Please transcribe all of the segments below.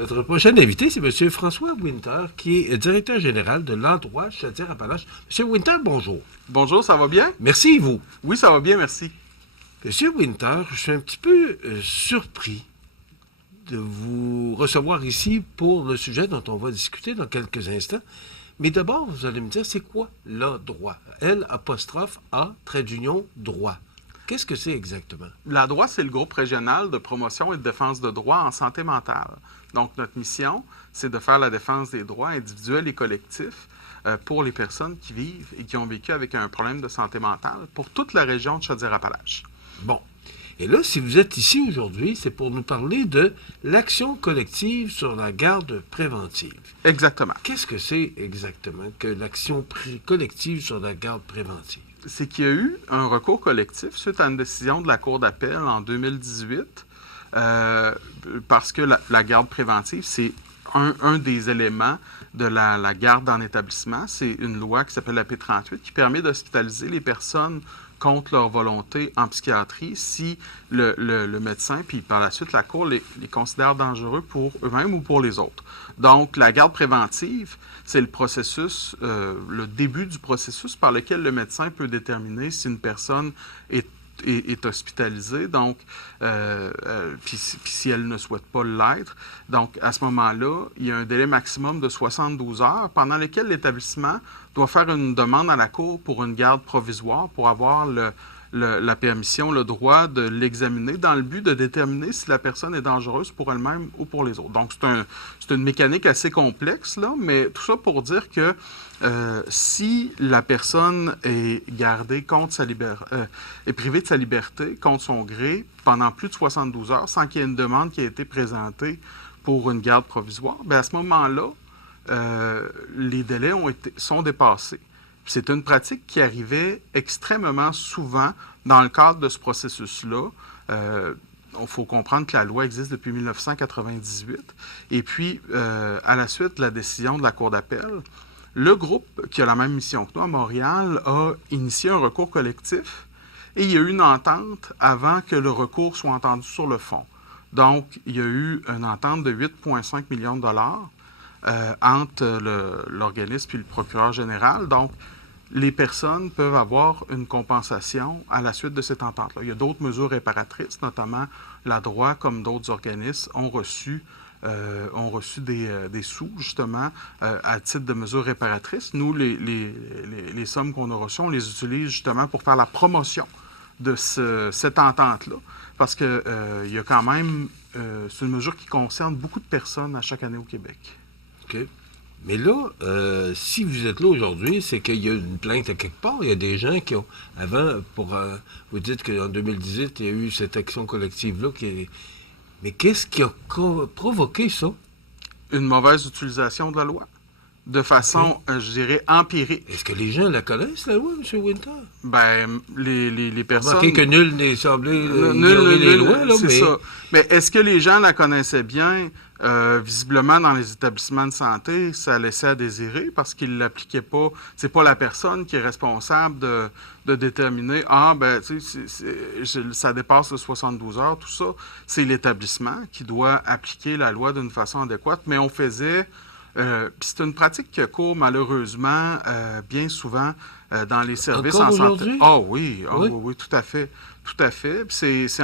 Notre prochain invité, c'est M. François Winter, qui est directeur général de l'Endroit Chaudière-Appalaches. M. Winter, bonjour. Bonjour, ça va bien? Merci, et vous? Oui, ça va bien, merci. M. Winter, je suis un petit peu surpris de vous recevoir ici pour le sujet dont on va discuter dans quelques instants. Mais d'abord, vous allez me dire, c'est quoi l'Endroit? L''A, trait d'union, droit. Qu'est-ce que c'est exactement? L'Endroit, c'est le groupe régional de promotion et de défense de droits en santé mentale. Donc, notre mission, c'est de faire la défense des droits individuels et collectifs pour les personnes qui vivent et qui ont vécu avec un problème de santé mentale pour toute la région de Chaudière-Appalaches. Bon. Et là, si vous êtes ici aujourd'hui, c'est pour nous parler de l'action collective sur la garde préventive. Exactement. Qu'est-ce que c'est exactement que l'action collective sur la garde préventive? C'est qu'il y a eu un recours collectif suite à une décision de la Cour d'appel en 2018, parce que la garde préventive, c'est un des éléments de la garde en établissement. C'est une loi qui s'appelle la P38 qui permet d'hospitaliser les personnes contre leur volonté en psychiatrie si le médecin, puis par la suite la Cour, les considère dangereux pour eux-mêmes ou pour les autres. Donc, la garde préventive, c'est le processus, le début du processus par lequel le médecin peut déterminer si une personne est hospitalisée, donc, puis si elle ne souhaite pas l'être. Donc, à ce moment-là, il y a un délai maximum de 72 heures pendant lequel l'établissement doit faire une demande à la Cour pour une garde provisoire pour avoir la permission, le droit de l'examiner dans le but de déterminer si la personne est dangereuse pour elle-même ou pour les autres. Donc, c'est une mécanique assez complexe, là, mais tout ça pour dire que si la personne est gardée contre est privée de sa liberté contre son gré pendant plus de 72 heures sans qu'il y ait une demande qui a été présentée pour une garde provisoire, bien à ce moment-là, les délais sont dépassés. C'est une pratique qui arrivait extrêmement souvent dans le cadre de ce processus-là. Il faut comprendre que la loi existe depuis 1998. Et puis, à la suite de la décision de la Cour d'appel, le groupe qui a la même mission que nous à Montréal a initié un recours collectif et il y a eu une entente avant que le recours soit entendu sur le fond. Donc, il y a eu une entente de 8,5 millions de dollars entre l'organisme et le procureur général. Donc, les personnes peuvent avoir une compensation à la suite de cette entente-là. Il y a d'autres mesures réparatrices, notamment la droit, comme d'autres organismes, ont reçu des sous, justement, à titre de mesures réparatrices. Nous, les sommes qu'on a reçues, on les utilise justement pour faire la promotion de cette entente-là. Parce que il y a quand même... c'est une mesure qui concerne beaucoup de personnes à chaque année au Québec. OK. Mais là, si vous êtes là aujourd'hui, c'est qu'il y a une plainte à quelque part. Il y a des gens qui ont... Avant, vous dites qu'en 2018, il y a eu cette action collective-là qui est... Mais qu'est-ce qui a provoqué ça? Une mauvaise utilisation de la loi. De façon, je dirais, empirique. Est-ce que les gens la connaissent, la loi, M. Winter? Bien, les personnes... Remarquez que nul n'est semblé ignorer les lois, là, c'est mais... ça. Mais est-ce que les gens la connaissaient bien? Visiblement, dans les établissements de santé, ça laissait à désirer parce qu'ils ne l'appliquaient pas. C'est pas la personne qui est responsable de déterminer, ça dépasse le 72 heures, tout ça. C'est l'établissement qui doit appliquer la loi d'une façon adéquate, mais on faisait... puis c'est une pratique qui court malheureusement bien souvent dans les services encore en santé. aujourd'hui? Oui, tout à fait. Tout à fait. Puis c'est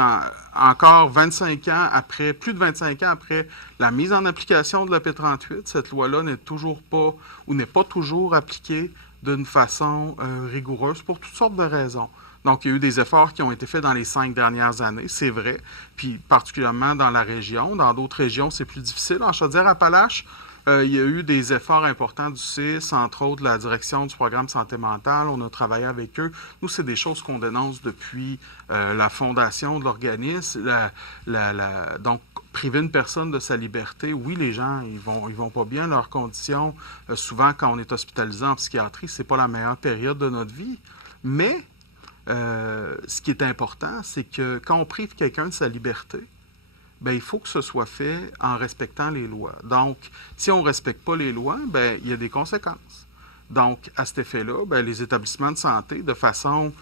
encore 25 ans après, plus de 25 ans après la mise en application de la P38, cette loi-là n'est toujours pas, ou n'est pas toujours appliquée d'une façon rigoureuse pour toutes sortes de raisons. Donc, il y a eu des efforts qui ont été faits dans les 5 dernières années, c'est vrai, puis particulièrement dans la région. Dans d'autres régions, c'est plus difficile. En Chaudière-Appalaches, il y a eu des efforts importants du CIS, entre autres la direction du programme santé mentale. On a travaillé avec eux. Nous, c'est des choses qu'on dénonce depuis la fondation de l'organisme. Donc, priver une personne de sa liberté, oui, les gens, ils vont pas bien. Leurs conditions, souvent, quand on est hospitalisé en psychiatrie, c'est pas la meilleure période de notre vie. Mais, ce qui est important, c'est que quand on prive quelqu'un de sa liberté, bien, il faut que ce soit fait en respectant les lois. Donc, si on ne respecte pas les lois, bien, il y a des conséquences. Donc, à cet effet-là, bien, les établissements de santé, de façon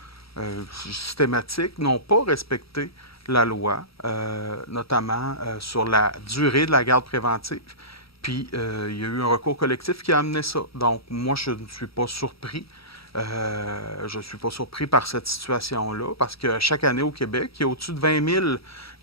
systématique, n'ont pas respecté la loi, notamment sur la durée de la garde préventive. Puis, il y a eu un recours collectif qui a amené ça. Donc, moi, je ne suis pas surpris. Je ne suis pas surpris par cette situation-là, parce que chaque année au Québec, il y a au-dessus de 20 000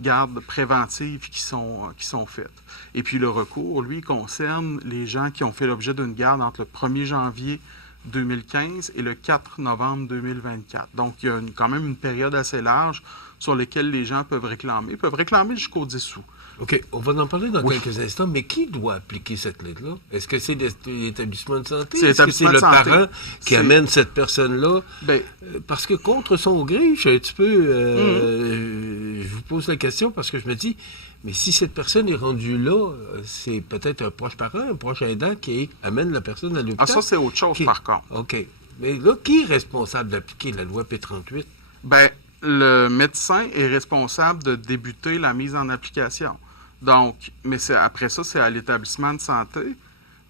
gardes préventives qui sont faites. Et puis le recours, lui, concerne les gens qui ont fait l'objet d'une garde entre le 1er janvier 2015 et le 4 novembre 2024. Donc, il y a quand même une période assez large sur laquelle les gens peuvent réclamer. Ils peuvent réclamer jusqu'au 10 août. OK. On va en parler dans quelques instants, mais qui doit appliquer cette lettre-là? Est-ce que c'est l'établissement de santé? Est-ce que c'est le parent qui amène cette personne-là? Ben, parce que contre son gré, je suis un petit peu... je vous pose la question parce que je me dis, mais si cette personne est rendue là, c'est peut-être un proche parent, un proche aidant qui amène la personne à l'hôpital. Ah, ça, c'est autre chose, par contre. OK. Mais là, qui est responsable d'appliquer la loi P38? Bien, le médecin est responsable de débuter la mise en application. Donc, mais après ça, c'est à l'établissement de santé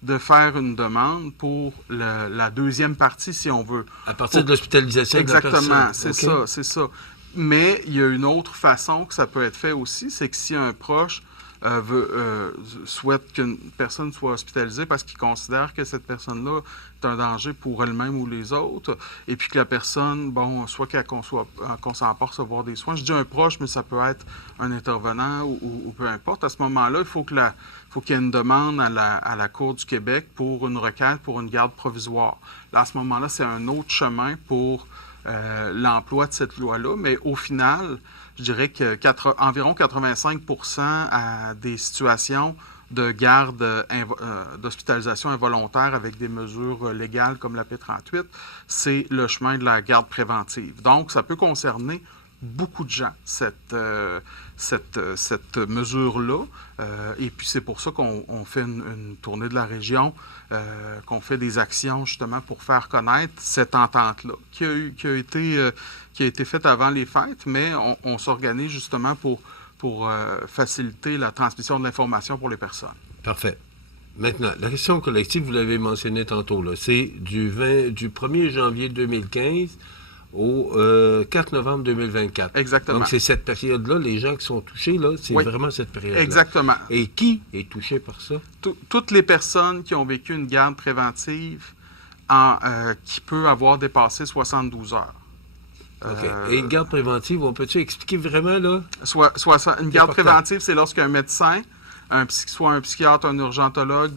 de faire une demande pour la deuxième partie, si on veut. À partir de l'hospitalisation de la personne. Exactement, c'est ça. Mais il y a une autre façon que ça peut être fait aussi, c'est que si un proche souhaite qu'une personne soit hospitalisée parce qu'il considère que cette personne-là est un danger pour elle-même ou les autres, et puis que la personne, soit qu'on s'en pas recevoir des soins. Je dis un proche, mais ça peut être un intervenant ou peu importe. À ce moment-là, il faut qu'il y ait une demande à la Cour du Québec pour une requête pour une garde provisoire. Là, à ce moment-là, c'est un autre chemin pour l'emploi de cette loi-là, mais au final, je dirais que environ 85% des situations de garde d'hospitalisation involontaire avec des mesures légales comme la P38, c'est le chemin de la garde préventive. Donc, ça peut concerner beaucoup de gens, cette mesure-là. Et puis, c'est pour ça qu'on fait une tournée de la région, qu'on fait des actions justement pour faire connaître cette entente-là, qui a été faite avant les fêtes, mais on s'organise justement pour faciliter la transmission de l'information pour les personnes. Parfait. Maintenant, la question collective, vous l'avez mentionné tantôt, là, c'est du 1er janvier 2015 au 4 novembre 2024. Exactement. Donc, c'est cette période-là, les gens qui sont touchés, là, c'est vraiment cette période-là. Exactement. Et qui est touché par ça? Toutes les personnes qui ont vécu une garde préventive qui peut avoir dépassé 72 heures. OK. Et une garde préventive, on peut-tu expliquer vraiment, là? Une garde préventive, c'est lorsqu'un médecin, soit un psychiatre, un urgentologue,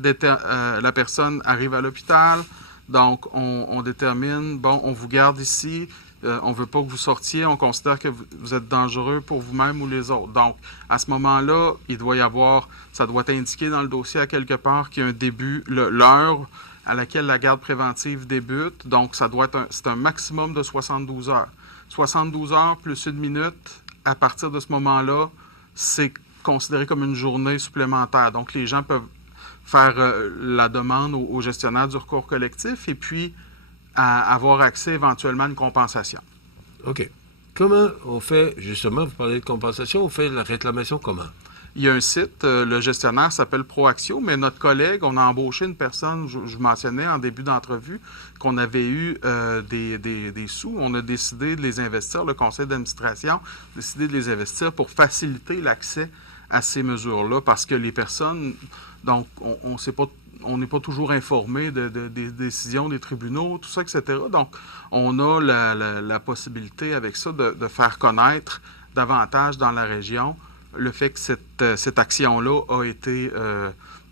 la personne arrive à l'hôpital. Donc, on détermine, on vous garde ici, on ne veut pas que vous sortiez, on considère que vous êtes dangereux pour vous-même ou les autres. Donc, à ce moment-là, ça doit être indiqué dans le dossier à quelque part qu'il y a un début, l'heure à laquelle la garde préventive débute. Donc, c'est un maximum de 72 heures. 72 heures plus une minute, à partir de ce moment-là, c'est considéré comme une journée supplémentaire. Donc, les gens peuvent faire la demande au gestionnaire du recours collectif et puis avoir accès éventuellement à une compensation. OK. Comment on fait, justement, vous parlez de compensation, on fait la réclamation comment? Il y a un site, le gestionnaire s'appelle Proaxio, mais notre collègue, on a embauché une personne, je mentionnais en début d'entrevue, qu'on avait eu des sous. On a décidé de les investir, le conseil d'administration a décidé de les investir pour faciliter l'accès à ces mesures-là, parce que les personnes, donc, on n'est pas toujours informé des décisions des tribunaux, tout ça, etc. Donc, on a la possibilité avec ça de faire connaître davantage dans la région le fait que cette action-là a été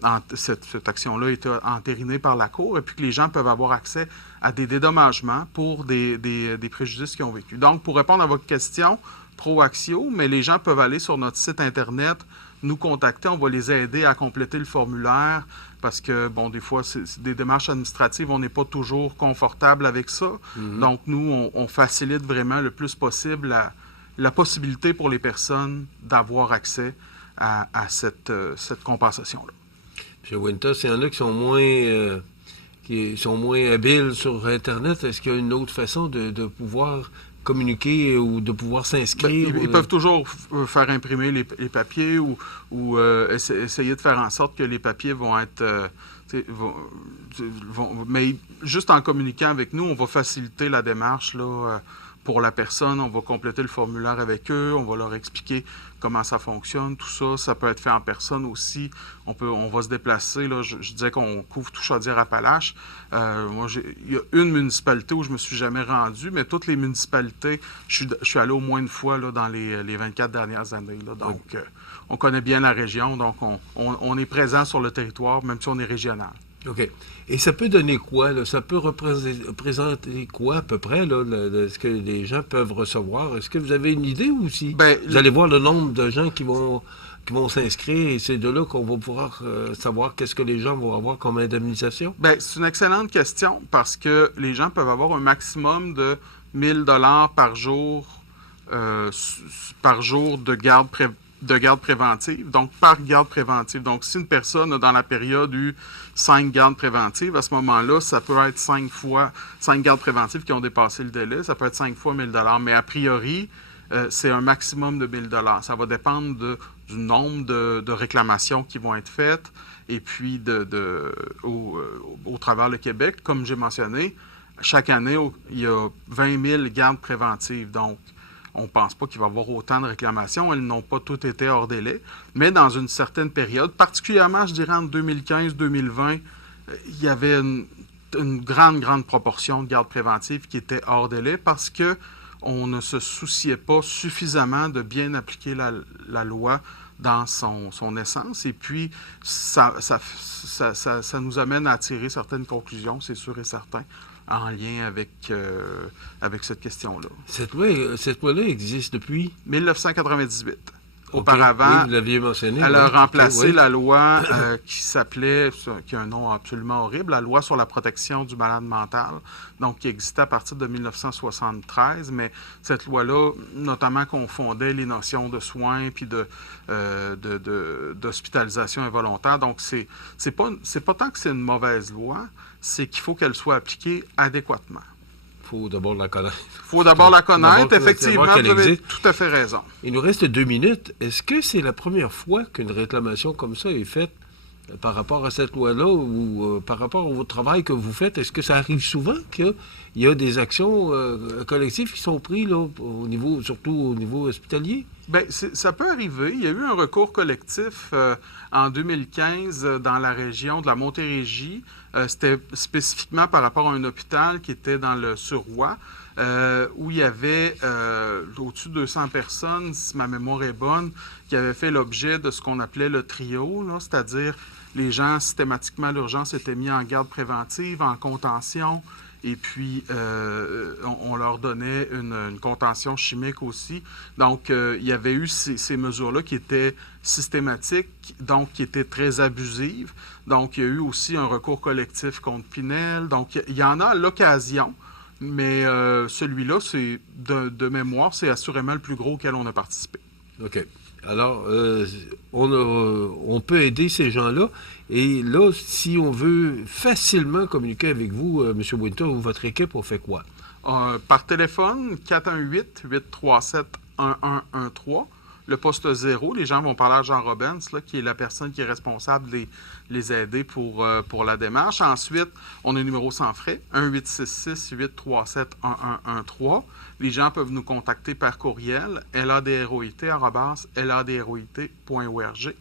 entérinée par la Cour et puis que les gens peuvent avoir accès à des dédommagements pour des préjudices qu'ils ont vécu. Donc, pour répondre à votre question, Proaxio, mais les gens peuvent aller sur notre site Internet, nous contacter, on va les aider à compléter le formulaire parce que, des fois, c'est des démarches administratives, on n'est pas toujours confortable avec ça. Mm-hmm. Donc, nous, on facilite vraiment le plus possible la possibilité pour les personnes d'avoir accès à cette compensation-là. M. Winter, s'il y en a qui sont moins habiles sur Internet, est-ce qu'il y a une autre façon de pouvoir communiquer ou de pouvoir s'inscrire? Ils peuvent toujours faire imprimer les papiers ou essayer de faire en sorte que les papiers vont être... mais juste en communiquant avec nous, on va faciliter la démarche là, pour la personne, on va compléter le formulaire avec eux, on va leur expliquer comment ça fonctionne, tout ça. Ça peut être fait en personne aussi. On va se déplacer. Là. Je disais qu'on couvre tout Chaudière-Appalaches. Il y a une municipalité où je me suis jamais rendu, mais toutes les municipalités, je suis allé au moins une fois là, dans les 24 dernières années. Là. Donc, on connaît bien la région, donc on est présent sur le territoire, même si on est régional. OK. Et ça peut donner quoi, là? Ça peut représenter quoi, à peu près, là, de ce que les gens peuvent recevoir? Est-ce que vous avez une idée aussi? Vous allez voir le nombre de gens qui vont s'inscrire et c'est de là qu'on va pouvoir savoir qu'est-ce que les gens vont avoir comme indemnisation? Bien, c'est une excellente question parce que les gens peuvent avoir un maximum de 1 000 $ par jour de garde préventive, donc par garde préventive. Donc, si une personne a dans la période eu 5 gardes préventives, à ce moment-là, ça peut être 5 gardes préventives qui ont dépassé le délai, ça peut être 5 fois 1 000 $. Mais a priori, c'est un maximum de 1 000 $. Ça va dépendre du nombre de réclamations qui vont être faites et puis au travers le Québec, comme j'ai mentionné, chaque année, il y a 20 000 gardes préventives. Donc, on ne pense pas qu'il va y avoir autant de réclamations. Elles n'ont pas toutes été hors délai. Mais dans une certaine période, particulièrement, je dirais, en 2015-2020, il y avait une grande proportion de gardes préventives qui étaient hors délai parce qu'on ne se souciait pas suffisamment de bien appliquer la loi dans son essence. Et puis, ça nous amène à tirer certaines conclusions, c'est sûr et certain, en lien avec cette question-là. Cette loi-là existe depuis 1998. Okay. Auparavant, oui, vous l'aviez mentionné, elle a remplacé la loi qui a un nom absolument horrible, la loi sur la protection du malade mental, donc qui existait à partir de 1973, mais cette loi-là, notamment, confondait les notions de soins puis d'hospitalisation involontaire. Donc, c'est pas tant que c'est une mauvaise loi, c'est qu'il faut qu'elle soit appliquée adéquatement. Il faut d'abord la connaître. Il faut d'abord la connaître, effectivement, vous avez tout à fait raison. Il nous reste 2 minutes. Est-ce que c'est la première fois qu'une réclamation comme ça est faite par rapport à cette loi-là ou par rapport au travail que vous faites? Est-ce que ça arrive souvent qu'il y a des actions collectives qui sont prises, là, surtout au niveau hospitalier? Bien, ça peut arriver. Il y a eu un recours collectif en 2015 dans la région de la Montérégie. C'était spécifiquement par rapport à un hôpital qui était dans le Suroît, où il y avait au-dessus de 200 personnes, si ma mémoire est bonne, qui avaient fait l'objet de ce qu'on appelait le trio, c'est-à-dire les gens systématiquement à l'urgence étaient mis en garde préventive, en contention, et puis on leur donnait une contention chimique aussi. Donc, il y avait eu ces mesures-là qui étaient systématiques, donc qui étaient très abusives. Donc, il y a eu aussi un recours collectif contre Pinel. Donc, il y en a à l'occasion, mais celui-là, c'est de mémoire, c'est assurément le plus gros auquel on a participé. OK. Alors, on peut aider ces gens-là. Et là, si on veut facilement communiquer avec vous, M. Winter, ou votre équipe, on fait quoi? Par téléphone, 418-837-1113. Le poste 0, les gens vont parler à Jean Robbins, là, qui est la personne qui est responsable de les aider pour la démarche. Ensuite, on a un numéro sans frais, 1-866-837-1113. Les gens peuvent nous contacter par courriel, ladroit@ladroit.org.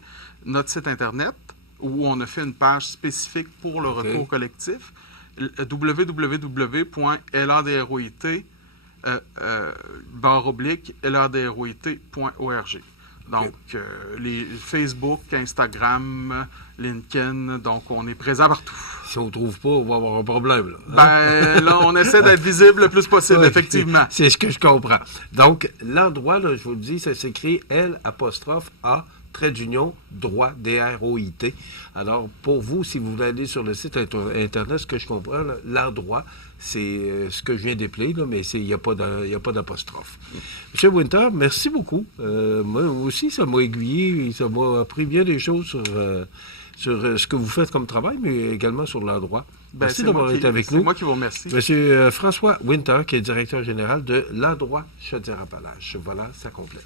Notre site Internet, où on a fait une page spécifique pour le recours collectif, www.ladroit.ladroit.org. Donc, les Facebook, Instagram, LinkedIn, donc on est présent partout. Si on ne trouve pas, on va avoir un problème. Là, hein? Là on essaie d'être visible le plus possible, effectivement. C'est ce que je comprends. Donc, l'endroit, là, je vous le dis, ça s'écrit L''A', trait d'union, droit, D-R-O-I-T. Alors, pour vous, si vous voulez aller sur le site Internet, ce que je comprends, l'endroit, c'est ce que je viens d'épeler, là, mais il n'y a pas d'apostrophe. M. Winter, merci beaucoup. Moi aussi, ça m'a aiguillé, ça m'a appris bien des choses sur ce que vous faites comme travail, mais également sur l'endroit. Merci d'avoir été avec nous. C'est moi qui vous remercie. M. François Winter, qui est directeur général de l'endroit Chaudière-Appalaches. Voilà, ça complète.